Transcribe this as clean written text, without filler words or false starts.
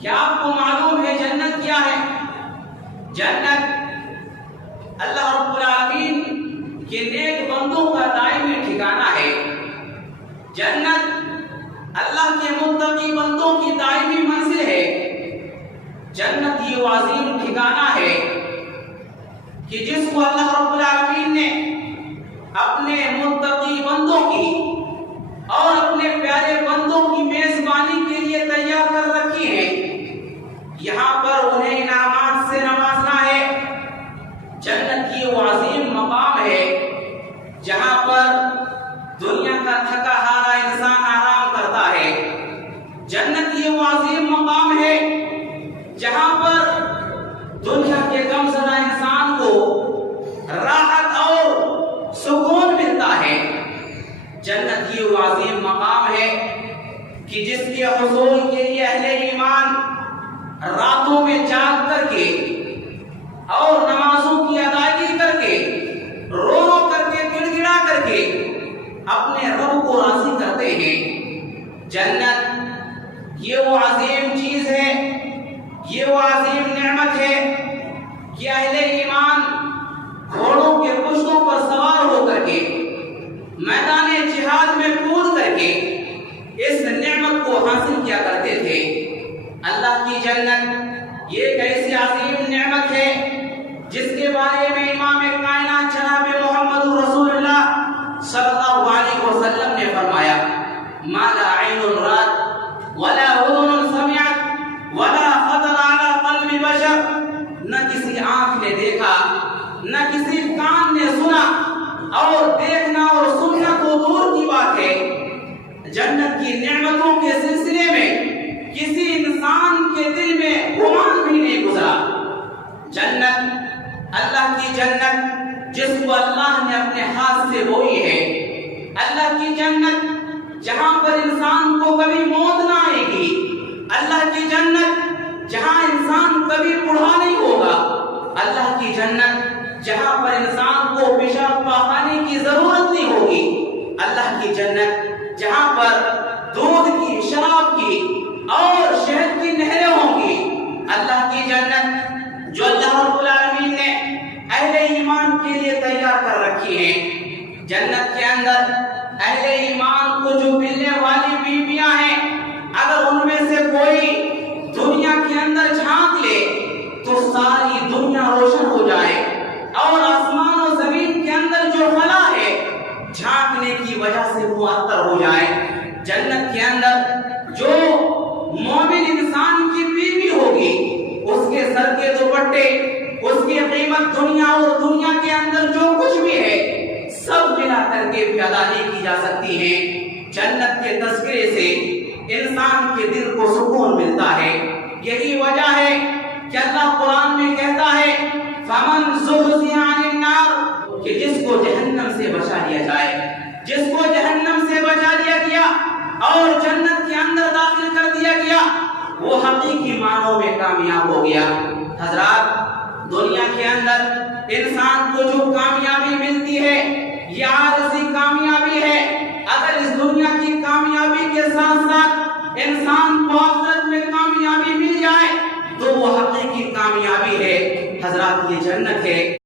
کیا آپ کو معلوم ہے جنت کیا ہے؟ جنت اللہ رب العالمین کے نیک بندوں کا دائمی ٹھکانہ ہے۔ جنت اللہ کے متقی بندوں کی دائمی منزل ہے۔ جنت یہ عظیم ٹھکانہ ہے کہ جس کو اللہ رب العالمین نے اپنے متقی بندوں کی اور اپنے پیارے بندوں کی میزبانی کے لیے تیار کر رکھی ہے۔ یہاں پر انہیں انعامات سے نوازنا ہے۔ جنت یہ وہ عظیم مقام ہے جہاں پر دنیا کا تھکا ہارا انسان آرام کرتا ہے۔ جنت یہ وہ عظیم مقام ہے جہاں پر دنیا کے غم زدہ انسان کو راحت اور سکون ملتا ہے۔ جنت یہ وہ عظیم مقام ہے کہ جس کے حصول کے لیے اہل ایمان راتوں میں جاگ کر کے اور نمازوں کی ادائیگی کر کے رو رو کر کے گڑ گڑا کر کے اپنے رب کو راضی کرتے ہیں۔ جنت یہ وہ عظیم چیز ہے، یہ وہ عظیم نعمت ہے کہ اہل ایمان گھوڑوں کے پشتوں پر سوار ہو کر کے میدان جہاد میں کود کر کے اس نعمت کو حاصل کیا کرتے تھے۔ اللہ کی جنت یہ ایک ایسی عظیم نعمت ہے جس کے بارے میں امام کائنات جناب محمد رسول اللہ صلی اللہ علیہ وسلم نے فرمایا ما لا عین رات ولا اذن سمعت ولا خطر على قلب بشر، نہ کسی آنکھ نے دیکھا نہ کسی کان نے سنا، اور دیکھنا اور سننا تو دور کی بات ہے جنت کی نعمتوں کے سلسلے میں کسی انسان کے دل میں گمان بھی نہیں گزرا۔ جنت اللہ کی جنت جس کو اللہ نے اپنے ہاتھ سے بوئی ہے، اللہ کی جنت جہاں پر انسان کو کبھی موت نہ آئے گی، اللہ کی جنت جہاں انسان کبھی بوڑھا نہیں ہوگا، اللہ کی جنت جہاں پر انسان کو پیشاب پاخانے کی ضرورت نہیں ہوگی، اللہ کی جنت جہاں پر دودھ کی، شراب کی اور شہد کی نہریں ہوں گی، اللہ کی جنت جو اللہ رب العالمین نے اہل ایمان کے لیے تیار کر رکھی ہے۔ جنت کے اندر اہل ایمان کو جو ملنے والی بیویاں ہیں، اگر ان میں سے کوئی دنیا کے اندر جھانک لے تو ساری دنیا روشن ہو جائے، اور آسمان و زمین کے اندر جو خلا ہے جھانکنے کی وجہ سے معطر ہو جائے۔ جنت کے اندر جو مومن انسان کی بیوی ہوگی، اس کے سر کے دوپٹے، اس کی قیمت دنیا اور دنیا کے اندر جو کچھ بھی ہے سب ملا کر کے بھی ادا نہیں کی جا سکتی ہے۔ جنت کے تذکرے سے انسان کے دل کو سکون ملتا ہے۔ یہی وجہ ہے کہ اللہ قرآن میں کہتا ہے فمن زحزح عن النار، کہ جس کو جہنم سے بچا لیا جائے، جس کو جہنم سے بچا لیا گیا اور جنت کے اندر داخل کر دیا گیا، وہ حقیقی معنوں میں کامیاب ہو گیا۔ حضرات، دنیا کے اندر انسان کو جو کامیابی ملتی ہے